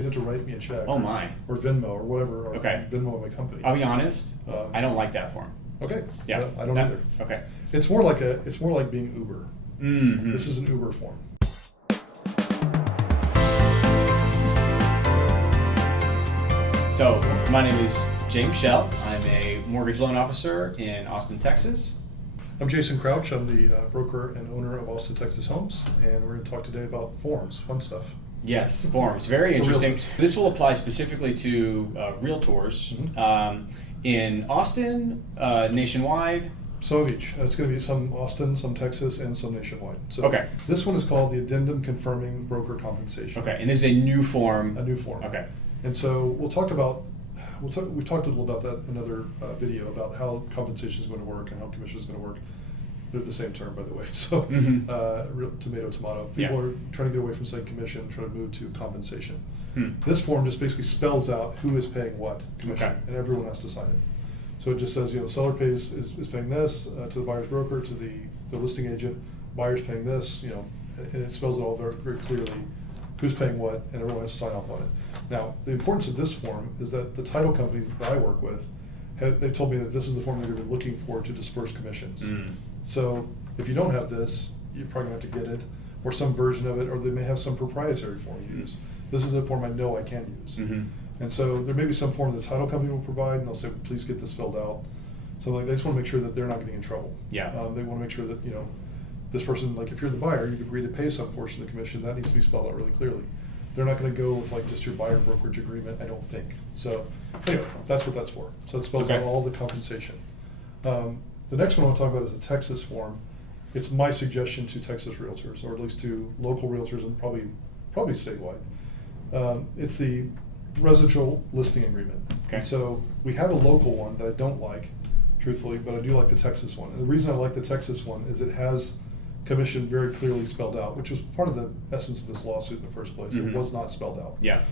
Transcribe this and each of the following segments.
You have to write me a check. Oh my. Or Venmo or whatever. Or Okay. Venmo my company. I'll be honest. I don't like that form. Okay. Yeah. I don't either. Okay. It's more like being Uber. Mm-hmm. This is an Uber form. So my name is James Shell. I'm a mortgage loan officer in Austin, Texas. I'm Jason Crouch. I'm the broker and owner of Austin, Texas Homes, and we're going to talk today about forms, fun stuff. Yes, forms. Very interesting. realtors. This will apply specifically to realtors in Austin, nationwide. So of each. It's going to be some Austin, some Texas, and some nationwide. So Okay. This one is called the Addendum Confirming Broker Compensation. Okay, and this is a new form. A new form. Okay. And so we talked a little about that in another video about how compensation is going to work and how commission is going to work. They're the same term, by the way. So tomato. People are trying to get away from saying commission, trying to move to compensation. This form just basically spells out who is paying what commission, and everyone has to sign it. So it just says, the seller is paying this to the buyer's broker, to the listing agent, buyer's paying this, and it spells it all very, very clearly who's paying what, and everyone has to sign off on it. Now, the importance of this form is that the title companies that I work with, they told me that this is the form they're going to be looking for to disperse commissions. So if you don't have this, you're probably going to have to get it, or some version of it, or they may have some proprietary form to use. This is a form I know I can use. And so there may be some form the title company will provide, and they'll say, please get this filled out. So they just want to make sure that they're not getting in trouble. Yeah. They want to make sure that, this person, if you're the buyer, you've agreed to pay some portion of the commission, that needs to be spelled out really clearly. They're not going to go with just your buyer brokerage agreement, I don't think. So anyway, that's what that's for. So it spells out all the compensation. The next one I want to talk about is a Texas form. It's my suggestion to Texas realtors, or at least to local realtors, and probably statewide. It's the residential listing agreement. Okay. And so we have a local one that I don't like, truthfully, but I do like the Texas one. And the reason I like the Texas one is it has commission very clearly spelled out, which was part of the essence of this lawsuit in the first place. It was not spelled out. Yeah.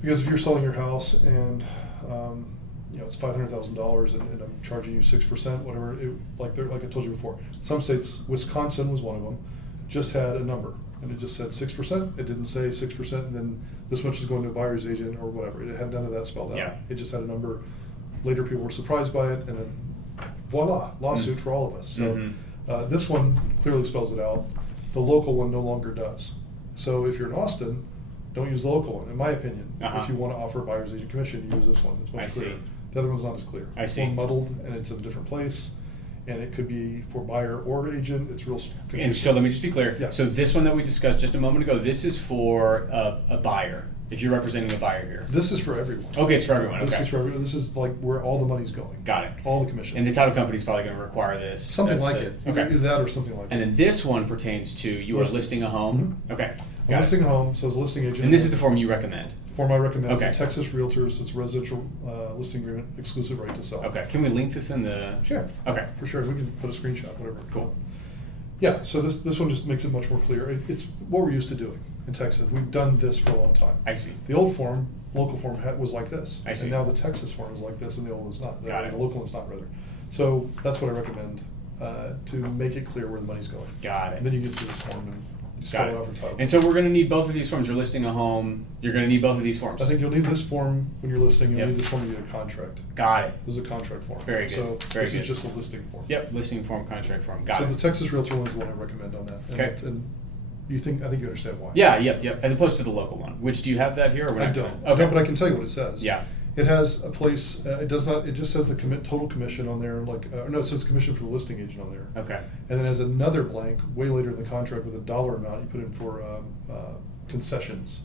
Because if you're selling your house and it's $500,000 and I'm charging you 6%, whatever, like I told you before, some states, Wisconsin was one of them, just had a number and it just said 6%. It didn't say 6%, and then this much is going to a buyer's agent or whatever. It had none of that spelled out. Yeah. It just had a number. Later, people were surprised by it, and then voila, lawsuit for all of us. So this one clearly spells it out. The local one no longer does. So if you're in Austin, don't use the local one, in my opinion. If you want to offer a buyer's agent commission, use this one. It's much clearer. The other one's not as clear. I see. It's more muddled, and it's in a different place, and it could be for buyer or agent. It's real confusing. And so let me just be clear. Yeah. So this one that we discussed just a moment ago, this is for a buyer, if you're representing a buyer here. This is for everyone. Okay, it's for everyone. This Okay. is for everyone. This is where all the money's going. Got it. All the commission. And the title company's probably going to require this. Something That's like the- it. Okay. Either that or something like it. And then this one pertains to you are Listings. listing a home. Okay. I'm Got it. listing a home, so as a listing agent. And this is the form you recommend. form I recommend. Okay. It's a Texas Realtors. It's a residential listing agreement, exclusive right to sell. Okay. Can we link this in the? Sure. Okay. For sure. We can put a screenshot, whatever. Cool. Yeah, so this one just makes it much more clear. It's what we're used to doing in Texas. We've done this for a long time. I see. The old form, local form, was like this. I see. And now the Texas form is like this, and the old one's not. Got it. The local one's not, rather. So that's what I recommend to make it clear where the money's going. Got it. And then you get to this form and you spell it out for title. And so we're going to need both of these forms. You're listing a home. You're going to need both of these forms. I think you'll need this form when you're listing. You'll Yep. need this form to get a contract. Got it. This is a contract form. Very good. So Very this good. is just a listing form. Yep. Listing form, contract form. Got So it. the Texas Realtor one is the one I recommend on that. Okay. And I think you understand why. Yeah. Yep. As opposed to the local one. Which do you have that here? Or we're I not don't. gonna- Okay. But I can tell you what it says. Yeah. It has a place. It does not. It just says the total commission on there. No, it says commission for the listing agent on there. Okay. And then has another blank way later in the contract with a dollar amount you put in for concessions.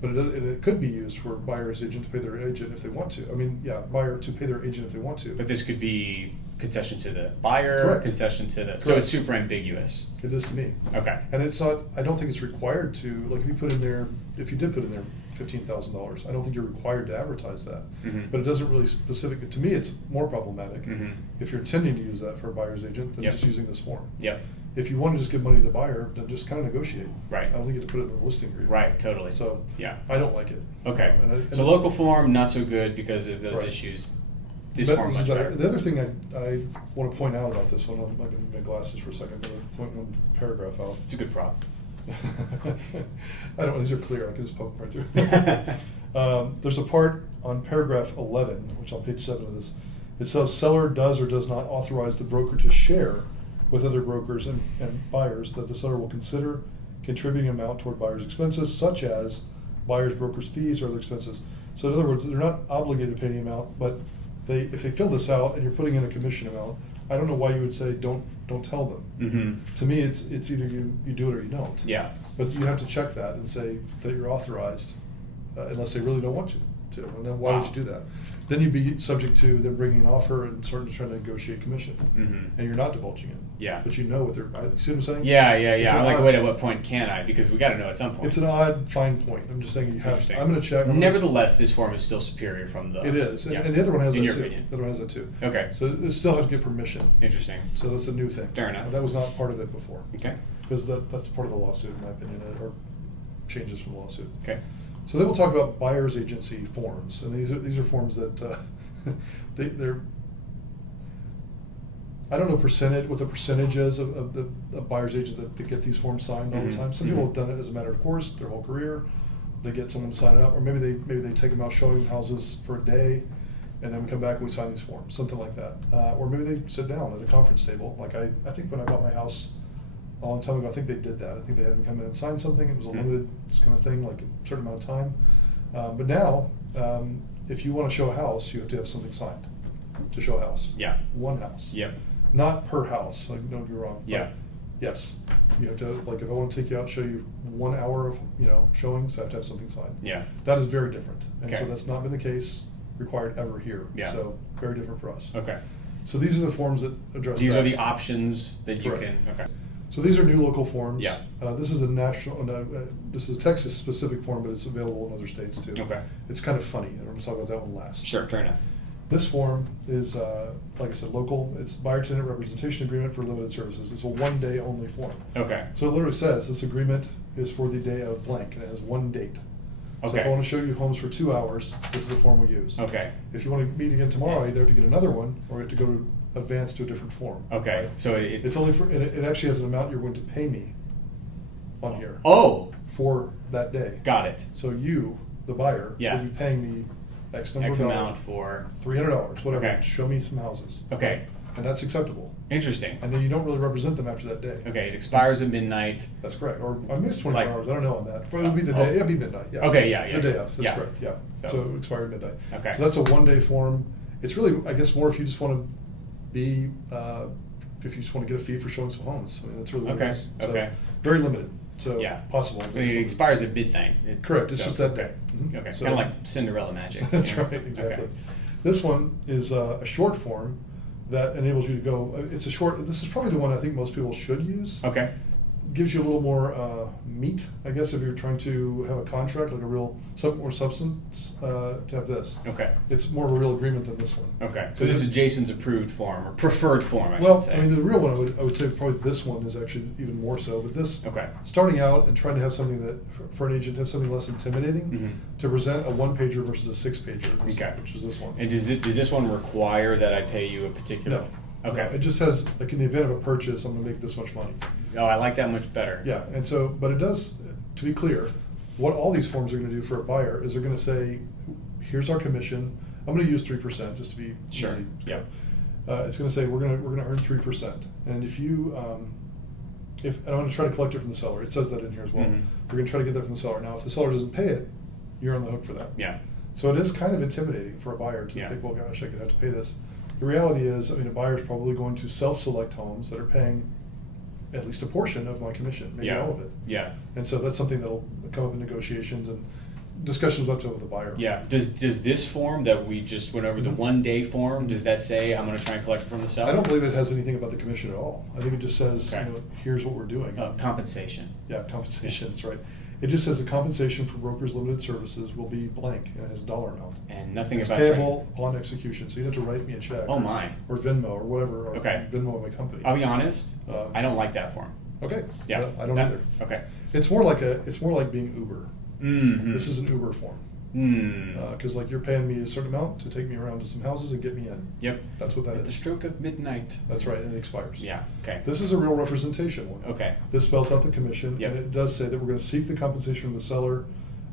But it could be used for buyer's agent to pay their agent if they want to. I mean, yeah, buyer to pay their agent if they want to. But this could be concession to the buyer, Correct. concession to the. So Correct. it's super ambiguous. It is to me. Okay. And it's not. I don't think it's required to. If you put in there, if you did put in there $15,000, I don't think you're required to advertise that. Mhm. But it doesn't really specific. To me, it's more problematic Mhm. if you're intending to use that for a buyer's agent than Yep. just using this form. Yep. If you want to just give money to the buyer, then just kind of negotiate. Right. I don't think you have to put it in the listing agreement. Right. Totally. So yeah. I don't like it. Okay. And So local form not so good because of those Right. issues. This but form this much is better. better. The other thing I want to point out about this one, I've been in my glasses for a second, but I'll point one paragraph out. It's a good prop. I don't. These are clear. I can just poke them right through. There's a part on paragraph 11, which on page 7 of this. It says seller does or does not authorize the broker to share with other brokers and buyers that the seller will consider contributing amount toward buyer's expenses, such as buyer's broker's fees or other expenses. So in other words, they're not obligated to pay any amount, but if they fill this out and you're putting in a commission amount, I don't know why you would say don't tell them. Mm-hmm. To me, it's either you do it or you don't. Yeah. But you have to check that and say that you're authorized, unless they really don't want you to. And then why would you do that? Then you'd be subject to them bringing an offer and sort of trying to negotiate commission. Mm-hmm. And you're not divulging it. Yeah. But you know what they're, you see what I'm saying? Yeah. I'm like, odd, wait, at what point can I? Because we got to know at some point. It's an odd fine point. I'm just saying you have. Interesting. I'm going to check. Nevertheless, this form is still superior from the. It is, Yeah. and the other one has In that your too. opinion. The other one has that too. Okay. So it still has to get permission. Interesting. So that's a new thing. Fair enough. That was not part of it before. Okay. Because that's part of the lawsuit, in my opinion, or changes from the lawsuit. Okay. So then we'll talk about buyer's agency forms, and these are forms that they're. I don't know what the percentage is of the buyer's agents that get these forms signed all the Mhm. time. Some people have done it as a matter of course their whole career. They get someone to sign it up, or maybe they take them out showing houses for a day, and then we come back and we sign these forms, something like that. Or maybe they sit down at a conference table. Like I think when I bought my house a long time ago, I think they did that. I think they had me come in and sign something. It was a limited kind of thing, like a certain amount of time. But now, if you want to show a house, you have to have something signed to show a house. Yeah. One house. Yep. Not per house, like don't get me wrong. Yeah. But yes, you have to, like if I want to take you out, show you 1 hour of, showings, I have to have something signed. Yeah. That is very different. And so Okay. that's not been the case required ever here. Yeah. So very different for us. Okay. So these are the forms that address These that. are the options that you Correct. can. Okay. So these are new local forms. Yeah. This is a national, this is a Texas specific form, but it's available in other states too. Okay. It's kind of funny, and I'm going to talk about that one last. Sure. Fair enough. This form is, like I said, local. It's buyer-tenant representation agreement for limited services. It's a 1 day only form. Okay. So it literally says this agreement is for the day of blank, and it has one date. So if Okay. I want to show you homes for 2 hours, this is the form we use. Okay. If you want to meet again tomorrow, either have to get another one, or you have to go to advance to a different form. Okay. right? So It's only for, and it actually has an amount you're going to pay me on here Oh, for that day. got it. So you, the buyer, Yeah. will be paying me X number X of amount dollars, for. $300, whatever. Okay. Show me some houses. Okay. And that's acceptable. Interesting. And then you don't really represent them after that day. Okay. It expires at midnight. That's correct. Or I mean, it's 24 Like- hours. I don't know on that. But it'll be the Oh. day. It'll be midnight. Yeah. Okay, yeah, yeah, The day yeah. of. That's Yeah. correct. Yeah. So- So it will expire at midnight. Okay. So that's a 1 day form. It's really, I guess, more if you just want to be, if you just want to get a fee for showing some homes. I mean, that's really what Okay, it is. So okay. Very limited. So Yeah. possible. I mean, it expires at midnight. Correct. It's so- just that okay. day. Mhm. Okay. So- Kind of like Cinderella magic. That's you know? right, exactly. Okay. This one is a short form that enables you to go, this is probably the one I think most people should use. Okay. Gives you a little more meat, I guess, if you're trying to have a contract, like a real, more substance, to have this. Okay. It's more of a real agreement than this one. Okay. So So this this- is Jason's approved form or preferred form, I Well, should say. I mean, the real one, I would say probably this one is actually even more so, but this, Okay. starting out and trying to have something that, for an agent, to have something less intimidating, Mhm. to present a 1-pager versus a 6-pager, Okay. which is this one. And does this one require that I pay you a particular? No. Okay. No, it just says, like, in the event of a purchase, I'm gonna make this much money. Oh, I like that much better. Yeah, and so, but it does, to be clear, what all these forms are gonna do for a buyer is they're gonna say, here's our commission. I'm gonna use 3%, just to be Sure. easy. Yeah. It's gonna say, we're gonna earn 3%. And if you, and I'm gonna try to collect it from the seller. It says that in here as well. Mhm. We're gonna try to get that from the seller. Now, if the seller doesn't pay it, you're on the hook for that. Yeah. So it is kind of intimidating for a buyer to Yeah. think, well, gosh, I could have to pay this. The reality is, I mean, a buyer's probably going to self-select homes that are paying at least a portion of my commission, maybe Yeah. all of it. Yeah. And so that's something that'll come up in negotiations and discussions up to with the buyer. Yeah. Does this form that we just went over, the Mhm. 1 day form, does that say I'm going to try and collect it from the seller? I don't believe it has anything about the commission at all. I think it just says, Okay. here's what we're doing. Compensation. Yeah, compensation, that's right. It just says the compensation for brokers' limited services will be blank, and it has a dollar amount. And nothing It's about payable upon execution, so you have to write me a check. Oh, my. Or Venmo, or whatever, or Okay. Venmo my company. I'll be honest. I don't like that form. Okay. Yeah. Well, I don't That- either. Okay. It's more like being Uber. Mm-hmm. This is an Uber form. Because like you're paying me a certain amount to take me around to some houses and get me in. Yep. That's what that At the is. stroke of midnight. That's right, and it expires. Yeah. Okay. This is a real representation one. Okay. This spells out the commission, Yep. and it does say that we're going to seek the compensation from the seller,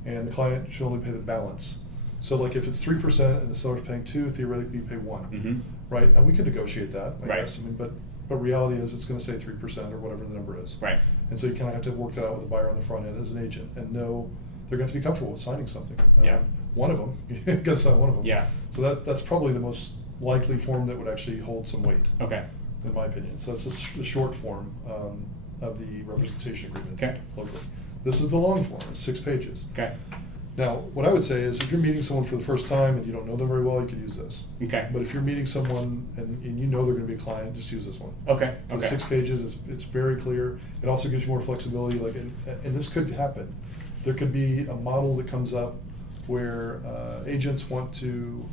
and the client should only pay the balance. So like if it's 3% and the seller's paying 2%, theoretically you pay 1%, right? And we could negotiate that, I guess. I mean, but reality is it's going to say 3% or whatever the number is. Right. And so you kind of have to work that out with the buyer on the front end as an agent and know they're going to be comfortable with signing something. Yeah. One of them, you got to sign one of them. Yeah. So that's probably the most likely form that would actually hold some weight. Okay. In my opinion. So that's the short form of the representation agreement locally. This is the long form, it's 6 pages. Okay. Now, what I would say is if you're meeting someone for the first time and you don't know them very well, you could use this. Okay. But if you're meeting someone and you know they're going to be a client, just use this one. Okay. It's 6 pages, it's very clear. It also gives you more flexibility. Like, and this could happen. There could be a model that comes up where agents want to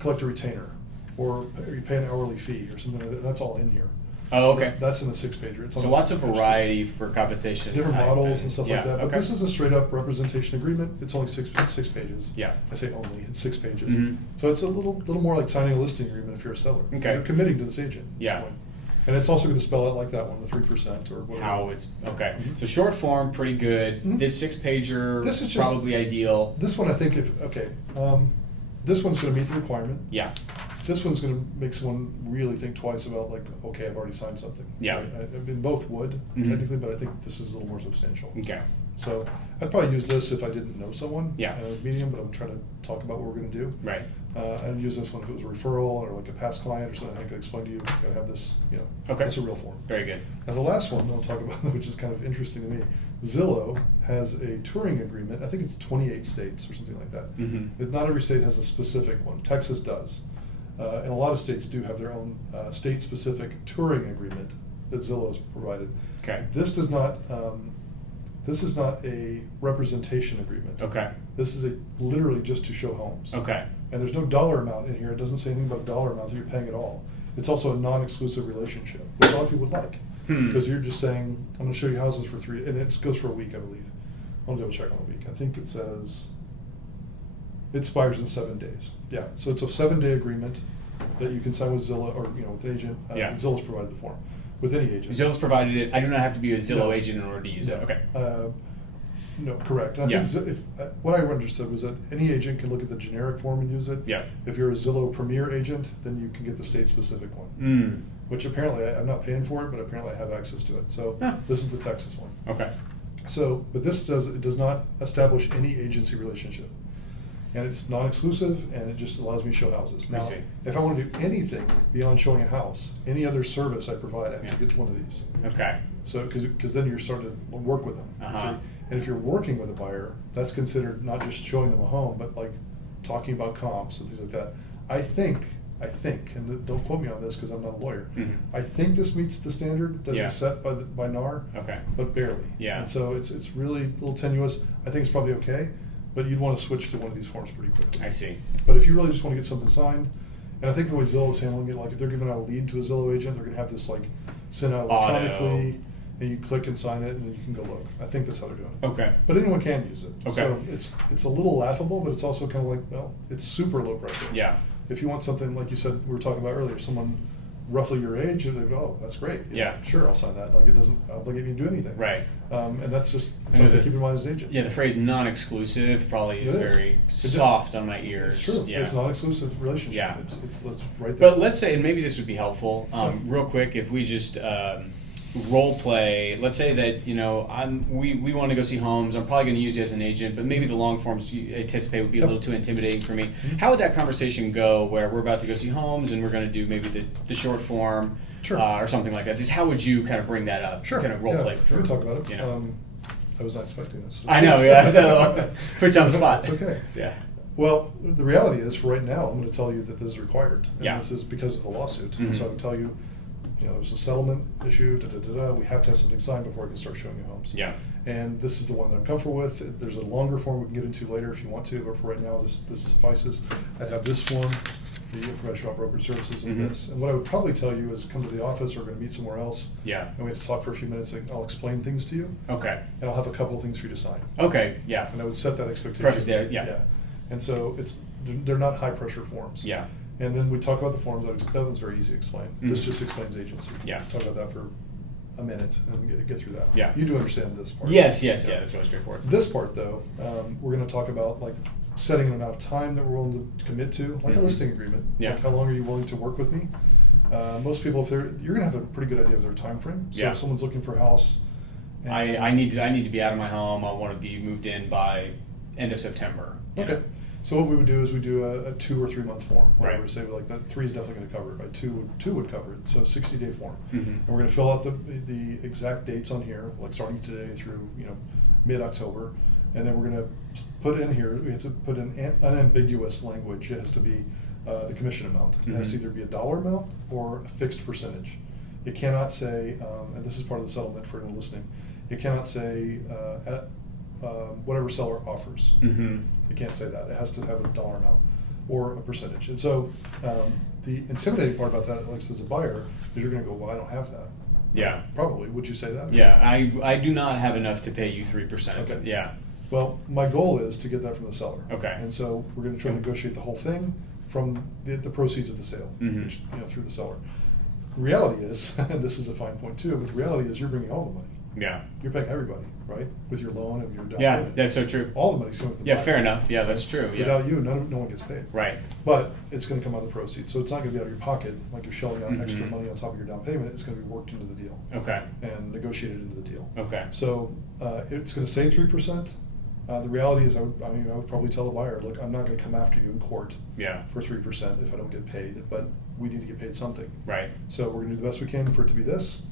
collect a retainer or you pay an hourly fee or something like that. That's all in here. Oh, So okay. that's in the 6-pager. It's on So the lots of 6-page. variety for compensation. Different type models and stuff like yeah, that. But okay. this is a straight up representation agreement. It's only 6 pages. Yeah. I say only, it's 6 pages. Mhm. So it's a little more like signing a listing agreement if you're a seller. Okay. You're committing to this agent. at this Yeah. point. And it's also going to spell out like that one, the 3% or whatever. How it's okay. Mhm. So short form, pretty good. Mhm. This 6-pager, This is just- probably ideal. This one I think this one's going to meet the requirement. Yeah. This one's going to make someone really think twice about like, okay, I've already signed something. Yeah. Right? I mean, both would Mhm. technically, but I think this is a little more substantial. Okay. So I'd probably use this if I didn't know someone. Yeah. And I was meeting them, but I'm trying to talk about what we're going to do. Right. I'd use this one if it was a referral or like a past client or something. I could explain to you. I have this, Okay. That's a real form. Very good. And the last one I'll talk about, which is kind of interesting to me, Zillow has a touring agreement. I think it's 28 states or something like that. Mhm. Not every state has a specific one. Texas does. And a lot of states do have their own state-specific touring agreement that Zillow has provided. Okay. This does not. This is not a representation agreement. Okay. This is literally just to show homes. Okay. And there's no dollar amount in here. It doesn't say anything about a dollar amount that you're paying at all. It's also a non-exclusive relationship, which a lot of people would like. Because you're just saying, I'm going to show you houses for 3, and it goes for a week, I believe. I'll double check on a week. I think it says it expires in 7 days. Yeah, so it's a 7-day agreement that you can sign with Zillow or with an agent. Yeah. Zillow's provided the form with any agent. Zillow's provided it. I do not have to be a Zillow No. agent in order to use it. Okay. No, correct. And I Yeah. think what I understood was that any agent can look at the generic form and use it. Yeah. If you're a Zillow Premier agent, then you can get the state-specific one. Which apparently I'm not paying for it, but apparently I have access to it. So Huh. this is the Texas one. Okay. So, but this does not establish any agency relationship, and it's non-exclusive, and it just allows me to show houses. I Now, see. if I want to do anything beyond showing a house, any other service I provide, I have Yeah. to get one of these. Okay. So, because then you're starting to work with them. you Uh-huh. see. And if you're working with a buyer, that's considered not just showing them a home, but like talking about comps and things like that. I think, and don't quote me on this because I'm not a lawyer. Mhm. I think this meets the standard that Yeah. is set by NAR, Okay. but barely. Yeah. And so it's really a little tenuous. I think it's probably okay, but you'd want to switch to one of these forms pretty quickly. I see. But if you really just want to get something signed, and I think the way Zillow's handling it, like if they're giving out a lead to a Zillow agent, they're going to have this like sent out Auto. electronically, and you click and sign it, and then you can go look. I think that's how they're doing it. Okay. But anyone can use it. Okay. So it's a little laughable, but it's also kind of like, well, it's super low pressure. Yeah. If you want something, like you said, we were talking about earlier, someone roughly your age, and they go, oh, that's great. Yeah. Sure, I'll sign that. Like it doesn't obligate me to do anything. Right. And that's just And something to the- keep in mind as an agent. Yeah, the phrase non-exclusive probably is It is. very It is. soft on my ears. It's true. Yeah. It's not an exclusive relationship. Yeah. It's right there. But let's say, and maybe this would be helpful, real quick, if we just role play. Let's say that we want to go see homes. I'm probably going to use you as an agent, but maybe the long forms you anticipate would be a Yep. little too intimidating for me. Mhm. How would that conversation go? Where we're about to go see homes, and we're going to do maybe the short form, Sure. or something like that. Just how would you kind of bring that up? Sure. Kind of role yeah, play. we can talk about it. You know. I was not expecting this. I know. Yeah. So, put you on the spot. It's okay. Yeah. Well, the reality is, for right now, I'm going to tell you that this is required. And Yeah. this is because of the lawsuit. Mhm. And so I can tell you, there's a settlement issue, we have to have something signed before I can start showing you homes. Yeah. And this is the one that I'm comfortable with. There's a longer form we can get into later if you want to, but for right now, this suffices. I'd have this form, the information about brokerage services and Mhm. this. And what I would probably tell you is come to the office, or we're going to meet somewhere else. Yeah. And we have to talk for a few minutes, and I'll explain things to you. Okay. And I'll have a couple of things for you to sign. Okay. Yeah. And I would set that expectation. Preface there, yeah. And so they're not high pressure forms. Yeah. And then we talk about the forms. That one's very easy to explain. This Mhm. just explains agency. Yeah. Talk about that for a minute and get through that. Yeah. You do understand this part. Yes. Yeah. That's really straightforward. This part, though, we're going to talk about like setting an amount of time that we're willing to commit to, like a Mhm. listing agreement. Yeah. Like how long are you willing to work with me? Most people, you're going to have a pretty good idea of their time frame. So Yeah. if someone's looking for a house, and I need to be out of my home. I want to be moved in by end of September. you Okay. know. So what we would do is we do a 2 or 3 month form. Right. We say like that 3 is definitely going to cover it. Right? Two would cover it. So 60-day form. Mhm. And we're going to fill out the exact dates on here, like starting today through mid-October, and then we're going to put in here. We have to put in unambiguous language. It has to be the commission amount. It has to Mhm. either be a dollar amount or a fixed percentage. It cannot say, and this is part of the settlement for anyone listening. It cannot say whatever seller offers. Mhm. It can't say that. It has to have a dollar amount or a percentage. And so the intimidating part about that, at least as a buyer, is you're going to go, well, I don't have that. Yeah. Probably. Would you say that? Yeah. I do not have enough to pay you 3%. Okay. Yeah. Well, my goal is to get that from the seller. Okay. And so we're going to try to negotiate the whole thing from the proceeds of the sale, Mhm. which, through the seller. Reality is, and this is a fine point too, but the reality is you're bringing all the money. Yeah. You're paying everybody, right? With your loan and your down Yeah. payment. That's so true. All the money's going to the Yeah. buyer. Fair enough. Yeah. That's true. Yeah. Without you, no one gets paid. Right. But it's going to come out of the proceeds. So it's not going to be out of your pocket, like you're shelling out extra Mhm. money on top of your down payment. It's going to be worked into the deal Okay. and negotiated into the deal. Okay. So it's going to say 3%. The reality is, I would probably tell the buyer, look, I'm not going to come after you in court Yeah. for 3% if I don't get paid, but we need to get paid something. Right. So we're going to do the best we can for it to be this.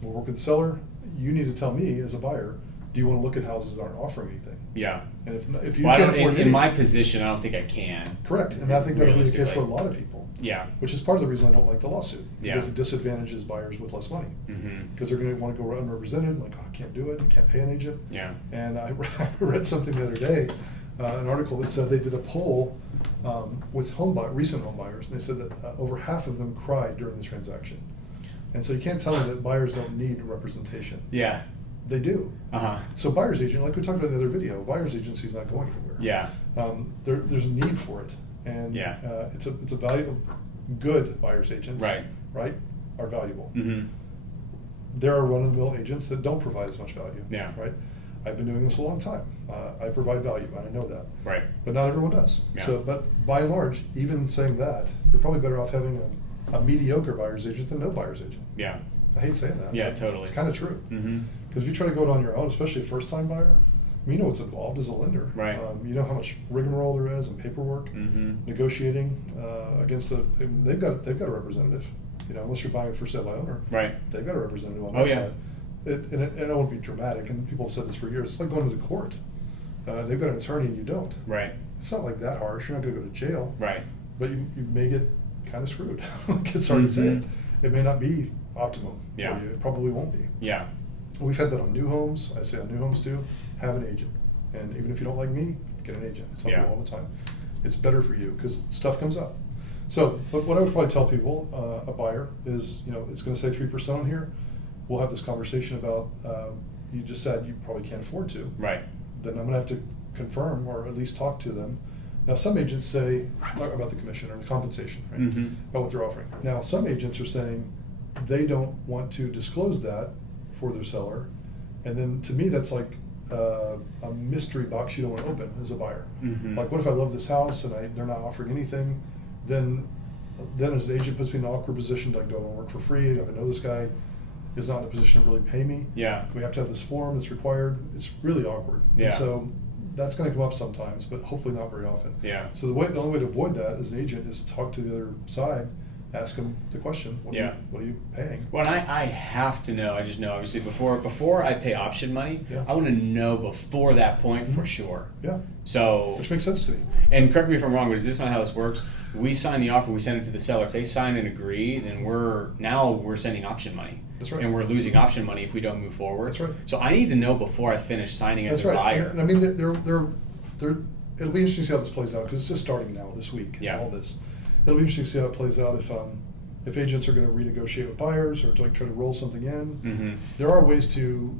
We'll work with the seller. You need to tell me as a buyer, do you want to look at houses that aren't offering anything? Yeah. And if you Well, can't afford in my anything- position, I don't think I can. correct, and I think that would be the case for a Realistically. lot of people. Yeah. Which is part of the reason I don't like the lawsuit. Yeah. Because it disadvantages buyers with less money. Mhm. Because they're going to want to go unrepresented, like, oh, I can't do it, I can't pay an agent. Yeah. And I read something the other day, an article that said they did a poll with recent home buyers, and they said that over half of them cried during this transaction. And so you can't tell me that buyers don't need representation. Yeah. They do. Uh-huh. So buyer's agent, like we talked about in the other video, buyer's agency is not going anywhere. Yeah. There's a need for it, and Yeah. it's a valuable, good buyer's agents, Right. are valuable. Mhm. There are run-of-the-mill agents that don't provide as much value. Yeah. Right. I've been doing this a long time. I provide value, and I know that. Right. But not everyone does. Yeah. So, but by and large, even saying that, you're probably better off having a mediocre buyer's agent than no buyer's agent. Yeah. I hate saying that. Yeah, but totally. It's kind of true. Mhm. Because if you try to go it on your own, especially a first-time buyer, you know what's involved as a lender. Right. You know how much rigmarole there is and paperwork, Mhm. negotiating against they've got a representative. Unless you're buying for sale by owner, Right. they've got a representative on Oh, their yeah. side. And it won't be dramatic, and people have said this for years. It's like going to the court. They've got an attorney and you don't. Right. It's not like that harsh. You're not going to go to jail. Right. But you may get kind of screwed. It's hard to say it. Mhm. It may not be optimum Yeah. for you. It probably won't be. Yeah. We've had that on new homes. I say on new homes too, have an agent. And even if you don't like me, get an agent. I tell Yeah. people all the time. It's better for you because stuff comes up. So what I would probably tell people, a buyer, is it's going to say 3% on here. We'll have this conversation about, you just said you probably can't afford to. Right. Then I'm going to have to confirm or at least talk to them. Now, some agents say about the commission or the compensation, right? Mhm. About what they're offering. Now, some agents are saying they don't want to disclose that for their seller. And then to me, that's like a mystery box you don't want to open as a buyer. Mhm. Like, what if I love this house and they're not offering anything? Then as an agent puts me in an awkward position, like, do I want to work for free? Do I know this guy is not in a position to really pay me? Yeah. We have to have this form that's required. It's really awkward. Yeah. And so that's going to come up sometimes, but hopefully not very often. Yeah. So the only way to avoid that as an agent is to talk to the other side, ask them the question, what are you paying? Well, and I have to know. I just know, obviously, before I pay option money, Yeah. I want to know before that point for Mhm. sure. Yeah, So, which makes sense to me. and correct me if I'm wrong, but is this not how this works? We sign the offer, we send it to the seller. If they sign and agree, then we're sending option money. That's right. And we're losing option money if we don't move forward. That's right. So I need to know before I finish signing as That's a right. buyer. And I mean, they're it'll be interesting to see how this plays out because it's just starting now this week. Yeah. And all this. it'll be interesting to see how it plays out if agents are going to renegotiate with buyers or to like try to roll something in. Mm-hmm. There are ways to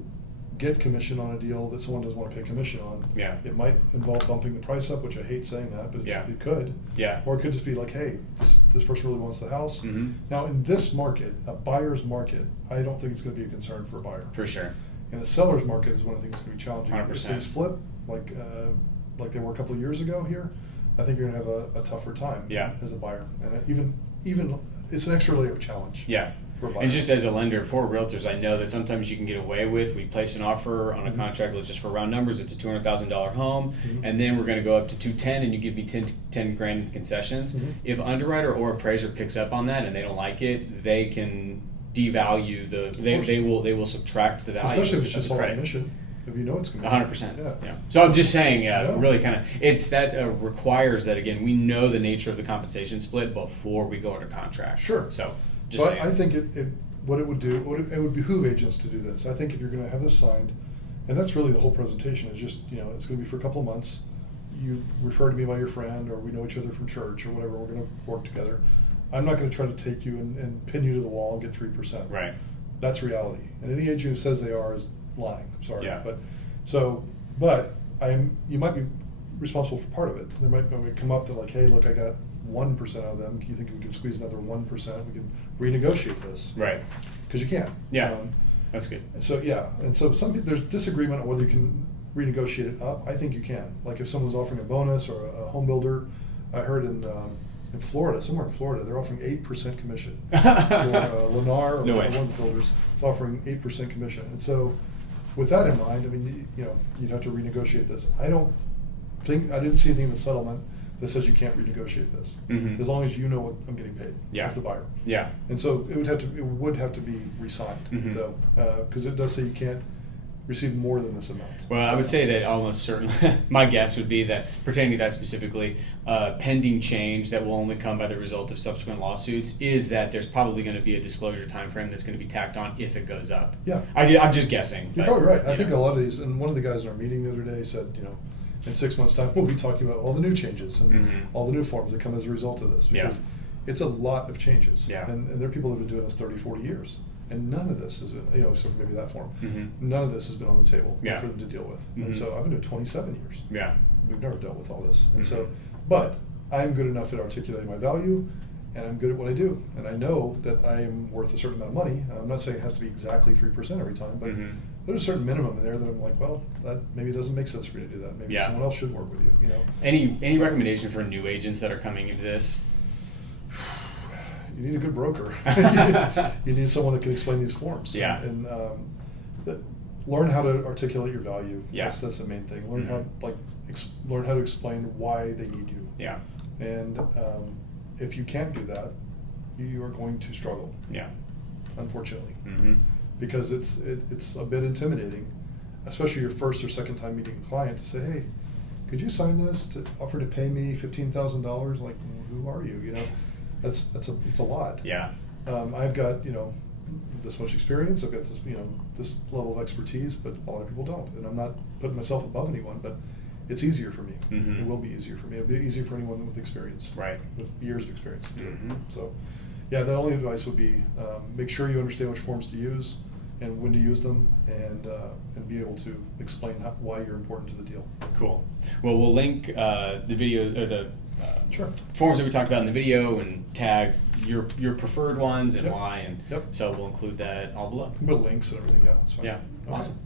get commission on a deal that someone doesn't want to pay commission on. Yeah. It might involve bumping the price up, which I hate saying that, but Yeah. it could. Yeah. Or it could just be like, hey, this person really wants the house. Mm-hmm. Now, in this market, a buyer's market, I don't think it's going to be a concern for a buyer. For sure. In a seller's market is when I think it's going to be challenging. 100%. If things flip, like they were a couple of years ago here, I think you're going to have a tougher time as a buyer. And even it's an extra layer of challenge. Yeah. And just as a lender for realtors, I know that sometimes you can get away with, we place an offer on a contract, let's just for round numbers, it's a $200,000 home, and then we're going to go up to 210 and you give me 10 grand in concessions. If underwriter or appraiser picks up on that and they don't like it, they can devalue they will subtract the value. Especially if it's of just the all credit. commission. If you know it's commission. 100%. Yeah. So I'm just saying, really kind of, it's that requires that, again, we know the nature of the compensation split before we go under contract. Sure. So So I think it would behoove agents to do this. I think if you're going to have this signed, and that's really the whole presentation, is just, it's going to be for a couple of months. You refer to me by your friend, or we know each other from church, or whatever, we're going to work together. I'm not going to try to take you and pin you to the wall and get 3%. Right. That's reality. And any agent who says they are is lying. Sorry. Yeah. But you might be responsible for part of it. There might come up that like, hey, look, I got 1% out of them. Do you think we can squeeze another 1%? We can renegotiate this. Right. Because you can. Yeah. That's good. So and so there's disagreement on whether you can renegotiate it up. I think you can. Like if someone's offering a bonus or a home builder, I heard in Florida, somewhere in Florida, they're offering 8% commission for Lennar or No way. one of the builders. It's offering 8% commission, and so with that in mind, I mean, you'd have to renegotiate this. I didn't see anything in the settlement that says you can't renegotiate this, as long as you know what I'm getting paid as the buyer. Yeah. And so it would have to be re-signed though, because it does say you can't receive more than this amount. Well, I would say that almost certainly, my guess would be that pertaining to that specifically, pending change that will only come by the result of subsequent lawsuits is that there's probably going to be a disclosure time frame that's going to be tacked on if it goes up. Yeah. I'm just guessing. You're probably right. I think a lot of these, and one of the guys in our meeting the other day said, in 6 months' time, we'll be talking about all the new changes and all the new forms that come as a result of this. Because it's a lot of changes. Yeah. And there are people that have been doing this 30, 40 years. And none of this has been, except maybe that form, none of this has been on the table for them to deal with. And so I've been doing 27 years. Yeah. We've never dealt with all this. And so, but I'm good enough at articulating my value, and I'm good at what I do. And I know that I am worth a certain amount of money. I'm not saying it has to be exactly 3% every time, but there's a certain minimum in there that I'm like, well, that maybe it doesn't make sense for you to do that. Maybe someone else should work with you, Any recommendation for new agents that are coming into this? You need a good broker. You need someone that can explain these forms. Yeah. And learn how to articulate your value. Yeah. That's the main thing. Learn how learn how to explain why they need you. Yeah. And if you can't do that, you are going to struggle. Yeah. Unfortunately, because it's a bit intimidating, especially your first or second time meeting a client, to say, hey, could you sign this to offer to pay me $15,000? Like, who are you? It's a lot. Yeah. I've got this much experience. I've got this this level of expertise, but a lot of people don't. And I'm not putting myself above anyone, but it's easier for me. It will be easier for me. It'll be easier for anyone with experience, right? With years of experience to do it. So, yeah, the only advice would be make sure you understand which forms to use and when to use them, and be able to explain why you're important to the deal. Cool. Well, we'll link the video or the sure. forms that we talked about in the video and tag your preferred ones and why, and so we'll include that all below. We'll links and everything. Yeah, that's fine. Yeah, okay. Awesome.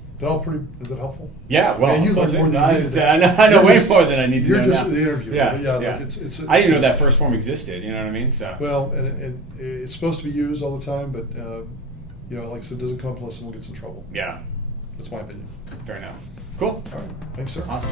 Is it helpful? Yeah, well, man, you learn more than you need to I know way more than I need to know. You're just now. the interview. Yeah, but yeah. yeah. Like it's I didn't know that first form existed. You know what I mean? So well, and it's supposed to be used all the time, but like I said, it doesn't come up unless someone gets in trouble. Yeah, that's my opinion. Fair enough. Cool. All right. Thanks, sir. Awesome.